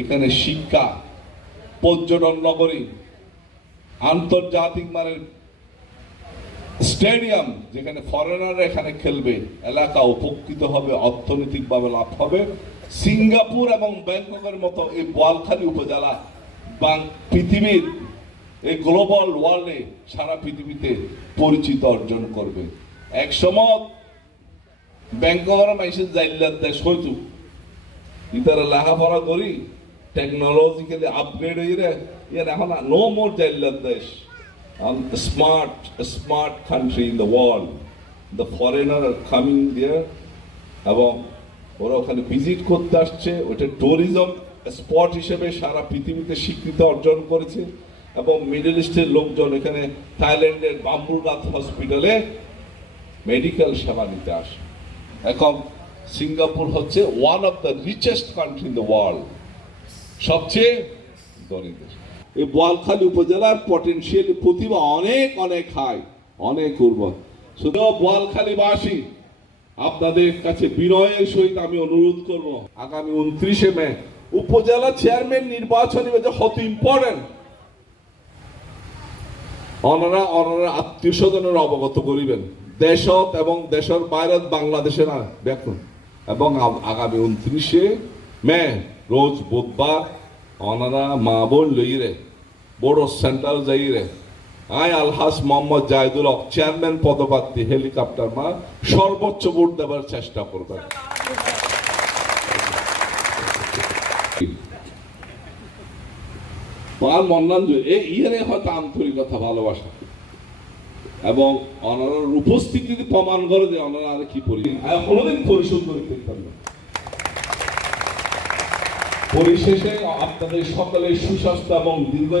এখানে শিক্ষা, পর্যটন নগরী, আন্তর্জাতিক মানের স্টেডিয়াম যেখানে ফরেনাররা এখানে খেলবে, এলাকা উপকৃত হবে, অর্থনৈতিকভাবে লাভ হবে। সিঙ্গাপুর এবং ব্যাংককের মতো এই বোয়ালখালী উপজেলা পৃথিবীর এই গ্লোবাল ওয়ার্ল্ডে সারা পৃথিবীতে পরিচিত অর্জন করবে। এক সময় ব্যাংককের মানুষের জাইলার দেশ হইতো। ইতারা লেখাপড়া করি টেকনোলজিক্যালি আপগ্রেড হয়ে রে ইয়ার এখন নো মোর জাইলার দেশ um, smart, a smart country in the world. The foreigner are coming there এবং ওরা ওখানে ভিজিট করতে আসছে ওটা ট্যুরিজম স্পট হিসেবে সারা পৃথিবীতে স্বীকৃতি অর্জন করেছে এবং মিডল ইস্টের লোকজন এখানে থাইল্যান্ডের বাম্বুরনাথ হসপিটালে মেডিকেল সেবা নিতে আসে। এখন সিঙ্গাপুর হচ্ছে one of the richest country in the world সবচেয়ে দরিদ্র। এই বোয়ালখালী উপজেলার পটেনশিয়াল প্রতিভা অনেক অনেক হাই অনেক উর্বর। শুধু বোয়ালখালীবাসী, আপনাদের কাছে বিনয়ের সহিত আমি অনুরোধ করব, আগামী উনত্রিশে মে উপজেলা চেয়ারম্যান নির্বাচনী যে হত ইম্পর্টেন্ট অনারা অনারা আত্মীয় স্বজনের অবগত করিবেন। দেশত এবং দেশের বাইরে বাংলাদেশে না দেখুন, এবং আগামী উনত্রিশে মে রোজ বুধবার অনারা মা বোন লইরে, বড় সেন্টার যাইরে। আই আলহাস মোহাম্মদ জাহিদুল হক, চেয়ারম্যান পদপ্রার্থী, হেলিকপ্টার মা, সর্বোচ্চ ভোট দেবার চেষ্টা করবেন আর মন্নান এই ইয়ে হয়তো আন্তরিকতা ভালোবাসা। এবং অনারার উপস্থিতি প্রমাণ করে যে অনারা আর কি পরি কোনোদিন পরিশোধ করে পেতাম না। পরিশেষে আপনাদের সকলের সুস্বাস্থ্য এবং দীর্ঘ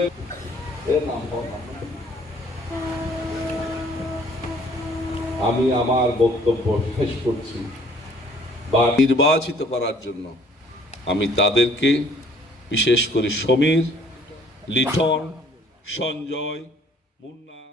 আমি আমার বক্তব্য শেষ করছি বা নির্বাচিত করার জন্য আমি তাদেরকে, বিশেষ করে সমীর, লিটন, সঞ্জয়, মুন্না